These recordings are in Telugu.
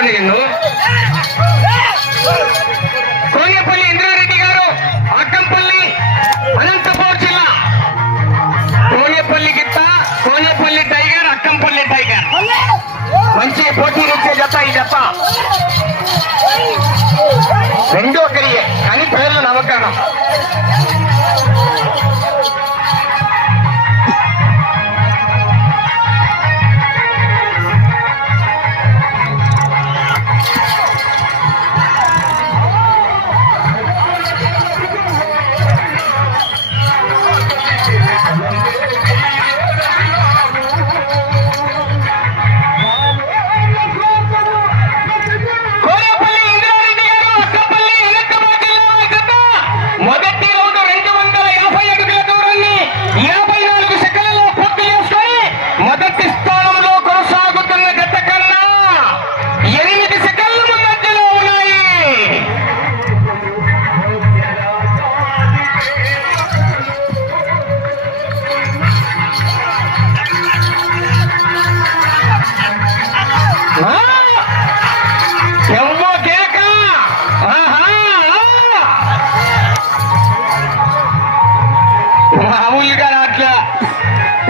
కొడతాను నిన్ను. కోనేపల్లి ఇంద్రారెడ్డి గారు, అక్కంపల్లి, అనంతపూర్ జిల్లా. కోనేపల్లి గిత్త, కోనేపల్లి టైగర్, అక్కంపల్లి టైగర్. మంచి పోటీనిచ్చే జత ఈ జత. రెండో ఒకరియే కానీ పేర్లు నమ్మకానం.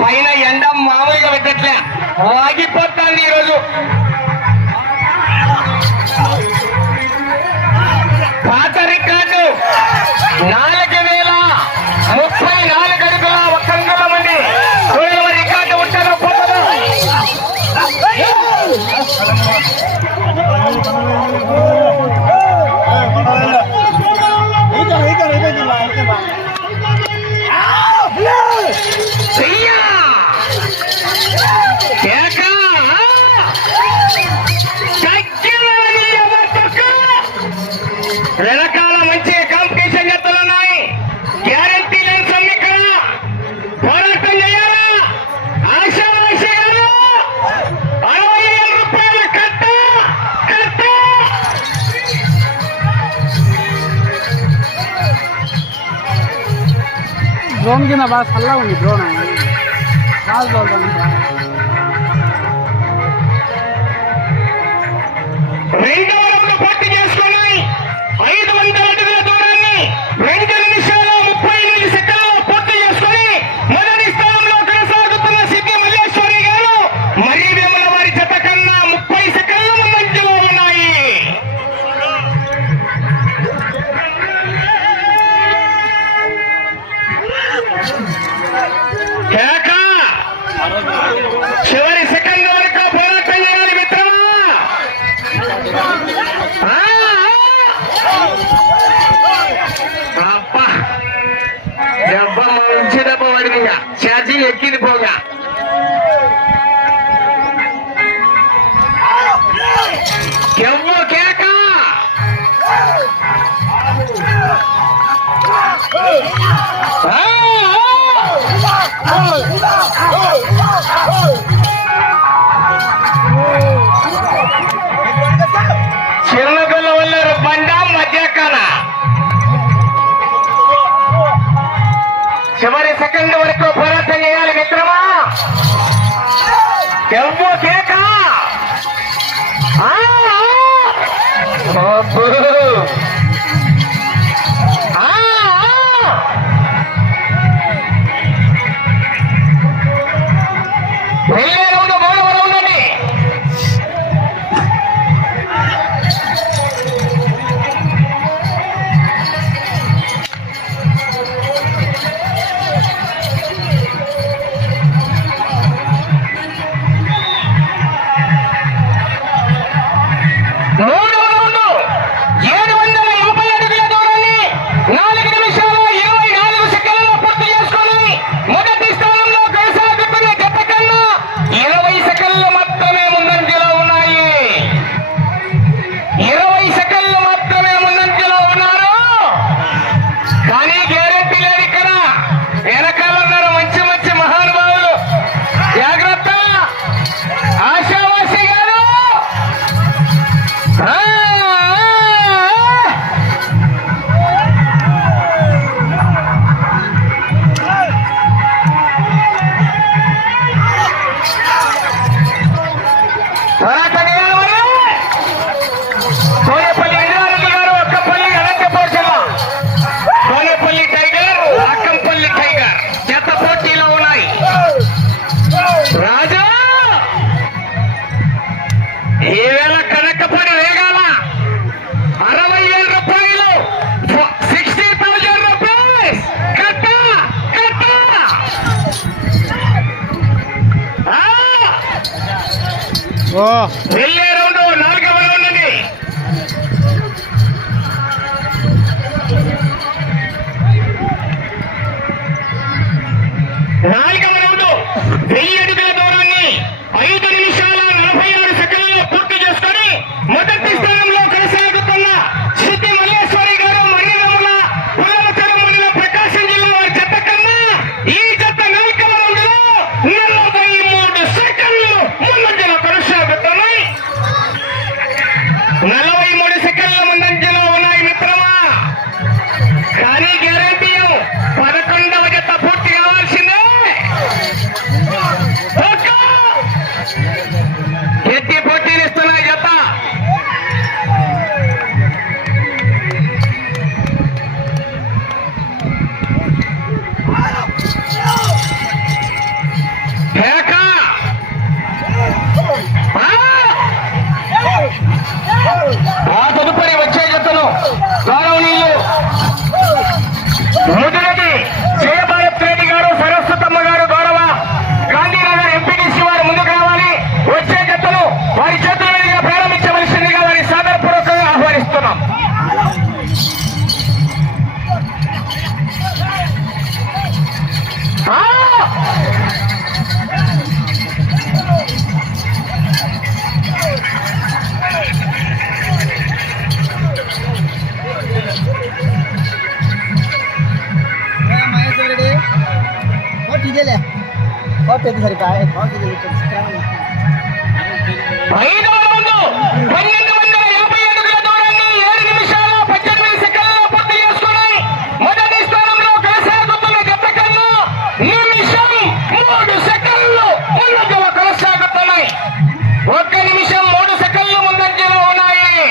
పైన ఎండ మామూలుగా పెట్టట్లే, ఆగిపోతుంది ఈరోజు. పాత రికార్డు 4034 అడుగుల 1 అంగుళం మంది రికార్డు ఉంటారో పోతుందో. వెనకాల మంచి కాంపిటీషన్ జతలున్నాయి. గ్యారంటీ లేని సమీకరణ పోరాటం చేయాలా. ఆశావాసి గారు 60,000 రూపాయల కట్ట. డ్రోన్ కింద బాగా చల్లగా ఉంది. డ్రోన్ రెండవ రౌండ్ పూర్తి చేసుకున్నాయి. 500 అడుగుల దూరాన్ని 2 నిమిషాల 38 సెకండ్లలో పూర్తి చేసుకుని మొదటి స్థానంలో కొనసాగుతున్న సిద్ధి మల్లేశ్వరి గారు మరీ వేముల వారి జత కన్నా 30 సెకండ్ల ముందంజలో ఉన్నాయి. చివరి సెకండ్ వరకు పోరాటం చేయాలి మిత్రమా. దెబ్బ మంచి దెబ్బ పడింది. ఛార్జింగ్ ఎక్కింది పోగా. ఎవ్వో కేక. చిన్నగొల్ల వల్ల బండ మధ్యకాన చివరి సెకండ్ వరకు పోరాటం చేయాలి మిత్రమా. ఎవ్వో కేక. వెళ్ళే రౌండ్ 3వ రౌండ్ అండి. వెళ్ళే రౌండ్ 4వ రౌండ్ అండి. నాలుగవ రౌండ్ 1000 అడుగుల దూరాన్ని 5 నిమిషాల 46 సెకండ్లలో పూర్తి చేసుకొని మొదటి స్థానంలో కొనసాగుతున్న సిద్ధి మల్లేశ్వరి గారు మరినముల పుల్లమచెరు మండలం ప్రకాశం జిల్లా వారి జత కన్నా ఈ జత 4వ రౌండ్ లో 43 సెకండ్లు ముందంజలో కొనసాగుతున్నాయి. 43 సెకండ్ల ముందంజలో ఉన్నాయి మిత్రమా. కానీ గ్యారంటీ 11వ జత పూర్తి కావాల్సిందే. ఎత్తి పోటీనిస్తున్నాయి జత. ఆ తదుపరి వచ్చే జతను గౌరవనీయులు ముదిరెడ్డి జయభారత్ రెడ్డి గారు, సరస్వతమ్మ గారు, గౌరవ గాంధీనగర్ ఎంపీటీసీ వారు ముందుకు రావాలి. వచ్చే జతను వారి చేతుల మీదుగా ప్రారంభించవలసిందిగా వారి సాదరపూర్వకంగా ఆహ్వానిస్తున్నాం. ఐదవ రౌండ్ 1250 అడుగుల దూరాన్ని 7 నిమిషాల 18 సెకండ్లలో పూర్తి చేసుకుని మొదటి స్థానంలో కొనసాగుతున్న జత కన్నా నిమిషం 3 సెకండ్లు ముందంజలో కొనసాగుతున్నాయి. 1 నిమిషం 3 సెకండ్లు ముందంజలో ఉన్నాయి.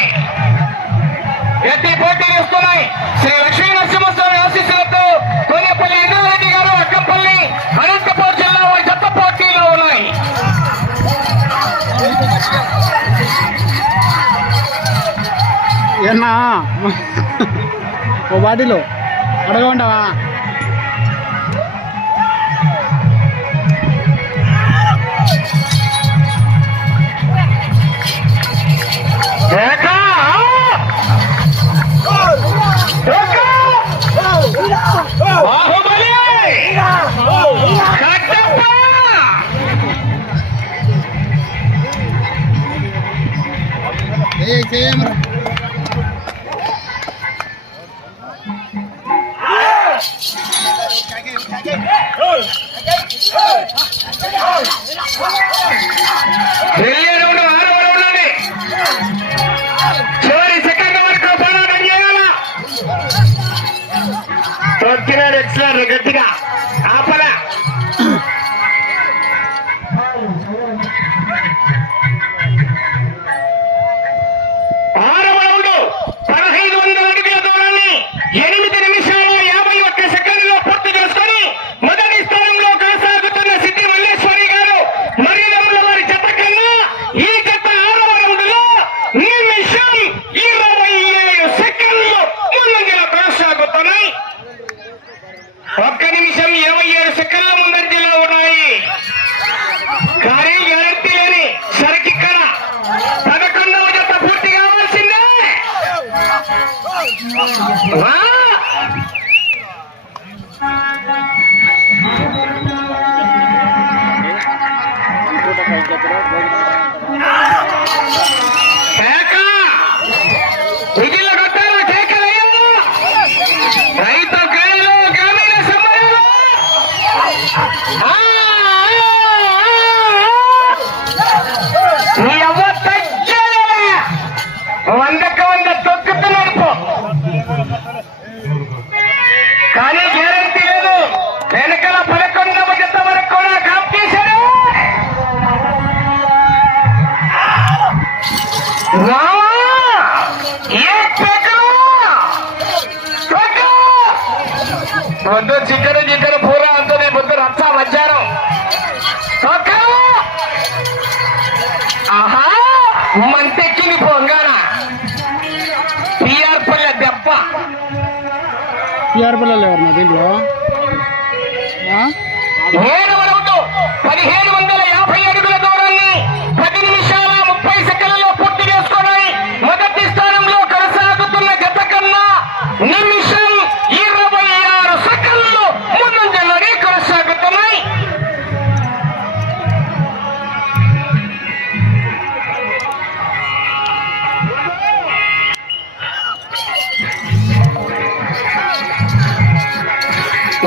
ఎత్తి పోటీ చేస్తున్నాయి. శ్రీ లక్ష్మీ నరసింహస్వామి ఆశీస్సులతో కోనేపల్లి ఇంద్రారెడ్డి గారు, అక్కంపల్లి, అనంతపూర్ జిల్లా వారి జత పోటీలో ఉన్నాయి. ఏనా ఓ బాటిలో అడగమంటావా? బాహుబలి కట్టప్ప వెళ్ళే రౌండ్ 6వ రౌండ్ అండి. చివరి సెకండ్ వరకు పోరాటం చేయాలా. తొక్కినాడు ఎక్స్లర్ గట్టిగా ఆపల. ఆరవ రౌండ్ 1500 అడుగుల దూరాన్ని 8 నిమిషాల 51 సెకండ్లలో పూర్తి చేసుకొని మొదటి స్థానంలో కొనసాగుతున్న సిద్ధి మల్లేశ్వరి గారు మరినముల వారి జత కన్నా ఈ జత 6వ రౌండ్ లో నిమిషం 27 సెకండ్లు ముందంజలో కొనసాగుతున్నాయి. 1 నిమిషం 27 సెకండ్ల ముందంజలో ఉన్నాయి. కానీ గ్యారంటీ లేని సరకిక్కడ 11వ జత పూర్తి కావాల్సిందే. విజిల్ కొట్టారు, కేకలేయాలి. రైతు కళలు, గ్రామీణ సమయంలో నీ అవ్వ తగ్గాలి. 100కు 100 తొక్కుతున్నాడు పో. కానీ గ్యారంటీ లేదు. వెనకాల 11వ జత వరకు కూడా కాంపిటీషన్. వద్దు చికెన్ పూర అంతుంది. పొద్దు రచ్చ మధ్యాహ్నం. ఆహా మంతెక్కింది పొంగాన. పిఆర్ పల్లె దెబ్బ. పిఆర్ పిల్లలు ఎవరన్నా దీంట్లో? 1750 అడుగుల దూరాన్ని 10 నిమిషాల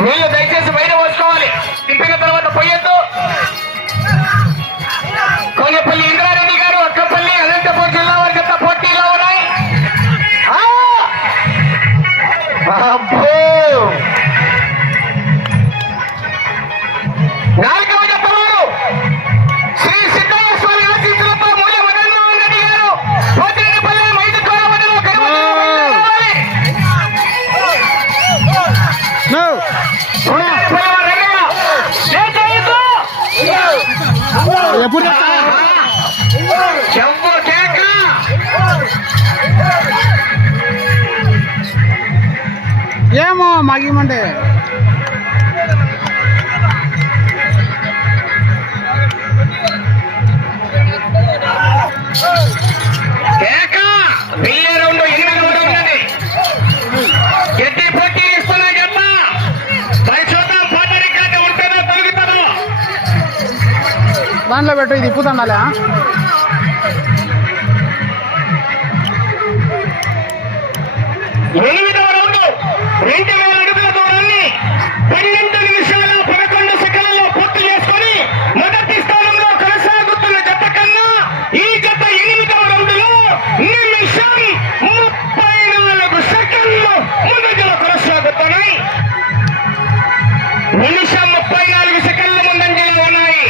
నీళ్లు దయచేసి బయట పోసుకోవాలి. తిప్పిన తర్వాత పోయొద్దు. కోనేపల్లి ఇంద్రారెడ్డి గారు అక్కపల్లి అనంతపురం జిల్లా వారి జత పోటీలో ఉన్నాయి. అబ్బో నాలుగవ జత వారు శ్రీ సిద్ధయ్య స్వామి ఆశీస్సులతో మూల మదన్మోహన్ రెడ్డి గారు పోతిరెడ్డిపల్లి మైదుకోల మండలం ఎప్పుడు ఏమో మాకేమంటే గట్టి పోటీ ఇస్తున్నా చెప్ప మరి చూద్దాం. పాట రికార్డు ఉంటుందో తొలుగుతుందో. దాంట్లో పెట్టు, ఇది ఇప్పుతుండాలి. 8వ రౌండ్ 2000 అడుగుల దూరాన్ని 12 నిమిషాల 11 సెకండ్లలో పూర్తి చేసుకుని మొదటి స్థానంలో కొనసాగుతున్న జత కన్నా ఈ జత 8వ రౌండ్లో నిమిషం 34 సెకండ్లు ముందంజలో కొనసాగుతున్నాయి. నిమిషం 34 సెకండ్లు ముందంజలో ఉన్నాయి.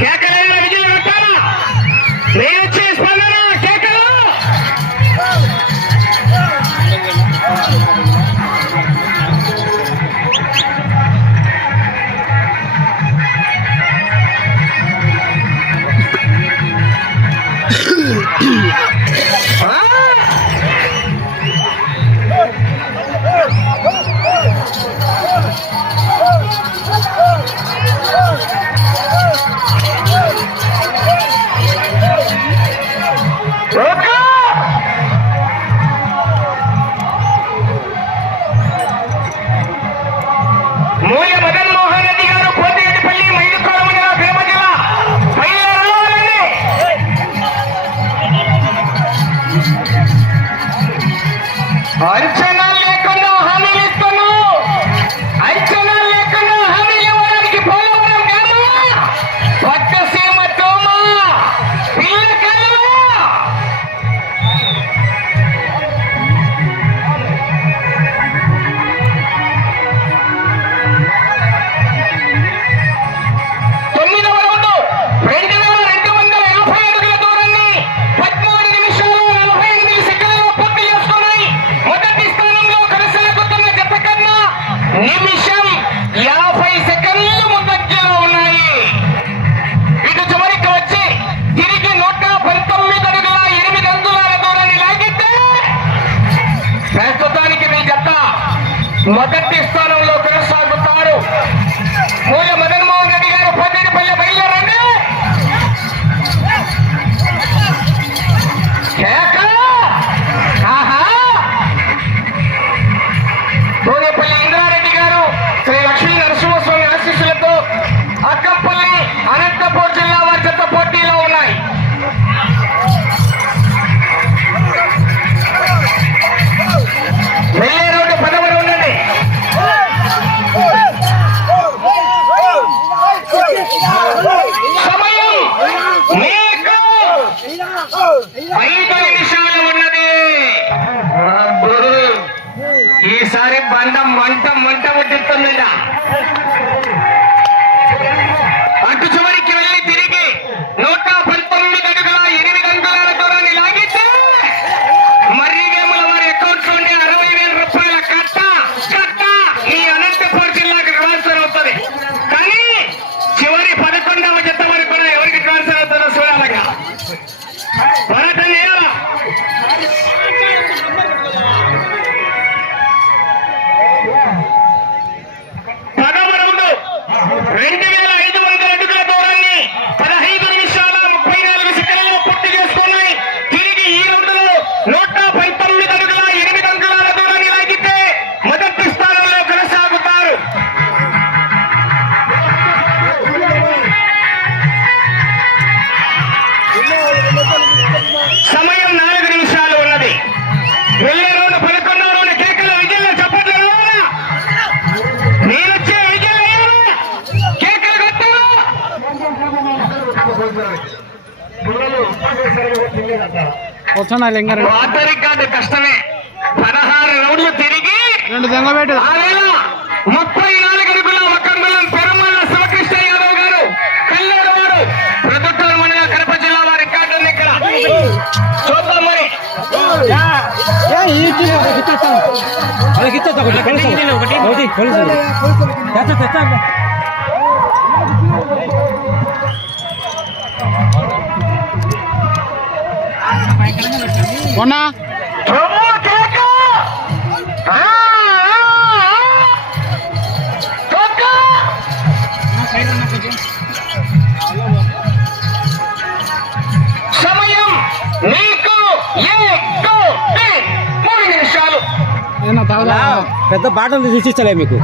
కేకలైన విజయం పెట్టారా? నేను వచ్చే స్పందన కేకలు. మూల మదన్మోహన్ రెడ్డి గారు పోతిరెడ్డిపల్లి మైదుకోల మండలం కడప జిల్లా పైన రావాలండి. అంచనాలు లేకుండా హామీలు ఇస్తున్నావు. అంచనాలు లేకుండా హామీలు ఇవ్వడానికి పోలవరం గ్రామం పట్టసీమ తోమ పిల్లకల్లు. నిమిషం 50 సెకండ్లు ముందంజలో ఉన్నాయి. ఇటు చివరికి వచ్చి తిరిగి 119 అడుగుల 8 అంగుళాల దూరాన్ని లాగితే ప్రస్తుతానికి మీ జత మొదటి స్థానంలో కొనసాగుతారు. మూల మదన్మోహన్ రెడ్డి గారు పోతిరెడ్డిపల్లి బయలుదేరండి. కోనేపల్లి ఇంద్రారెడ్డి గారు శ్రీ లక్ష్మీ నరసింహస్వామి ఆశీస్సులతో అక్కంపల్లి అనంతపురం జిల్లా వారి జత పోటీలో ఉన్నాయి. వెళ్ళే రోడ్డు 10వ ఉండండి. సమయం మీకు 5 నిమిషాలు ఉన్నది. ఈసారి బండం వంట పుట్టిస్తుందట. అటు చివరికి వెళ్ళి తిరిగి 119 అడుగుల 8 అంగుళాల దూరాన్ని లాగితే మర్రిగేముల వారి అకౌంట్ నుండి 60,000 రూపాయల కట్ట ఈ అనంతపురం జిల్లాకు ట్రాన్స్ఫర్ అవుతుంది. కానీ చివరి 11వ జత వరకు కూడా ఎవరికి ట్రాన్స్ఫర్ అవుతుందో చూడాలగా పోరాటం చేయాలా. పదవ వచ్చా లింగ వాటర్ రికార్డు కష్టమే. 16 రౌండ్లు తిరిగి 2 దెంగబెట్టు 34 అడుగుల ఒకంగులం పెరుమల్ల శివకృష్ణ యాదవ్ గారు కల్లేరు వారు ప్రొద్దుటూరు మండలం కడప జిల్లా వారి రికార్డుని ఇక్కడ చూద్దాం. మరి మొన్న సమయం నీకు 3 నిమిషాలు. పెద్ద బాటలు తీసిస్తలే మీకు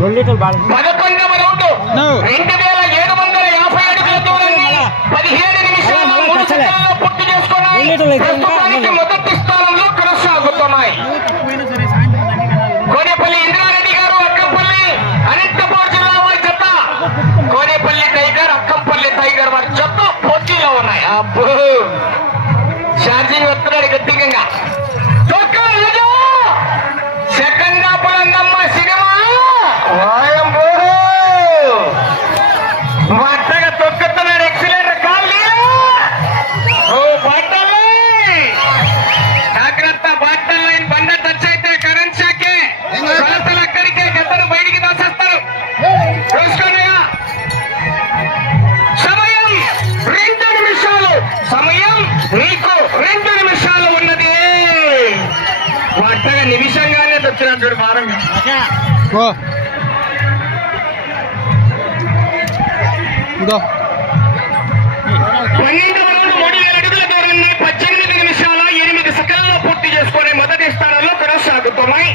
2 లీటర్ల బాటలు. 11వ రౌండ్ 2750 అడుగుల దూరాన్ని 17 నిమిషాలు 3 సెకన్లలో పూర్తి చేసుకున్నాయి. ప్రస్తుతానికి మొదటి స్థానంలో కొనసాగుతున్నాయి. కోనేపల్లి ఇంద్రారెడ్డి గారు అక్కంపల్లి అనంతపురం జిల్లా వారి జత, కోనేపల్లి టైగర్ అక్కంపల్లి టైగర్ వారి జత పోటీలో ఉన్నాయి. అబ్బో ఛార్జింగ్ వస్తున్నాడు గట్టిగా. సెకండాపులందమ్మ సినిమా వట్టగా తొక్కుతున్నాడు. ఎక్సిలేటర్ కాలి జాగ్రత్త. బాటల్ లైన్ బండ టచ్ అయితే కరెంట్ షాకే శ్వాసలు అక్కడికే గద్దను బయటికి దోసేస్తారు. చూసుకోనగా సమయం 2 నిమిషాలు. సమయం నీకు 2 నిమిషాలు ఉన్నది. వట్టగా నిమిషంగానే వచ్చినాడు చూడు భారంగా. ఇదో 12వ రౌండ్ 3000 అడుగుల దూరాన్ని 18 నిమిషాల 8 సెకన్లలో పూర్తి చేసుకుని మొదటి స్థానంలో కొనసాగుతున్నాయి.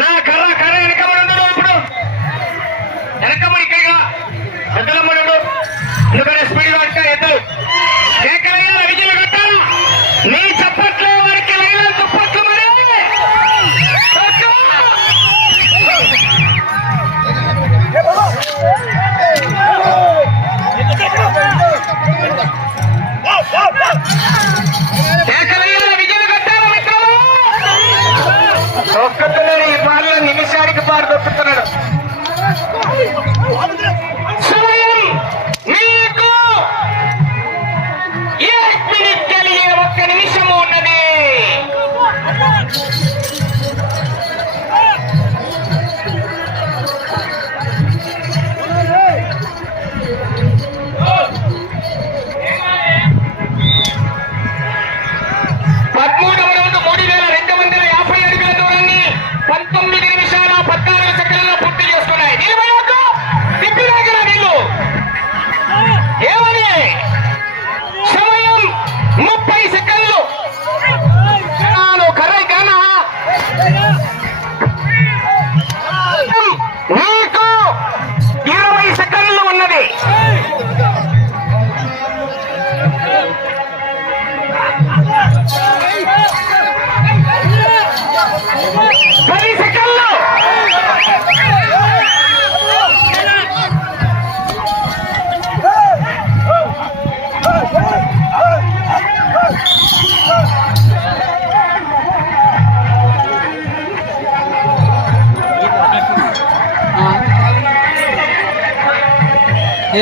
నా కర్ర వెనకబడి ఇప్పుడు వెనకబడి ఎద్దలమ్మడు ఎందుకంటే స్పీడ్ పట్ట ఎద్దలు కేకలయ్యాల విజయలు కట్టాను. నీ చప్పట్లో వారికి లైలా దుప్పట్లు మరి కేకలయ్యాల విజయలు కట్టాను మిత్రము. ఒక్కతున్నాడు ఈ బార్లో నిమిషానికి బార్ దొక్కుతున్నాడు. సమయం మీకు 1 మినిట్ కలిగే 1 నిమిషము ఉన్నది.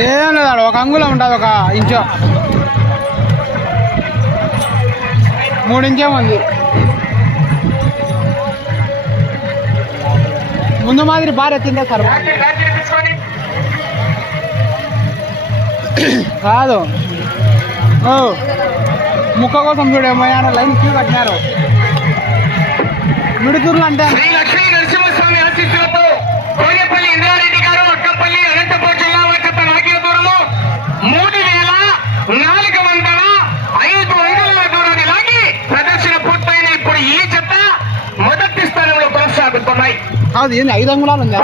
ఏం లేదు, 1 అంగుళం ఉంటుంది, 1 ఇంచు 3 ఇంచే ఉంది. ముందు మాదిరి బాగా ఎత్తిందే సార్. కాదు ముక్క కోసం చూడేమో లైన్ క్యూ కట్టినారు. మిడుతూరులో అంటే శ్రీ లక్ష్మీ నరసింహస్వామి ఆశీస్సులతో కోనేపల్లి ఇంద్రారెడ్డి గారు అక్కంపల్లి అనంతపురం జిల్లా వారి నాట్య దూరము 3405 దూరాన్ని లాగి ప్రదర్శన పూర్తయిన ఇప్పుడు ఈ జత మొదటి స్థానంలో కొనసాగుతున్నాయి. కాదు ఏంది 5 అంగుళాలు ఉంది.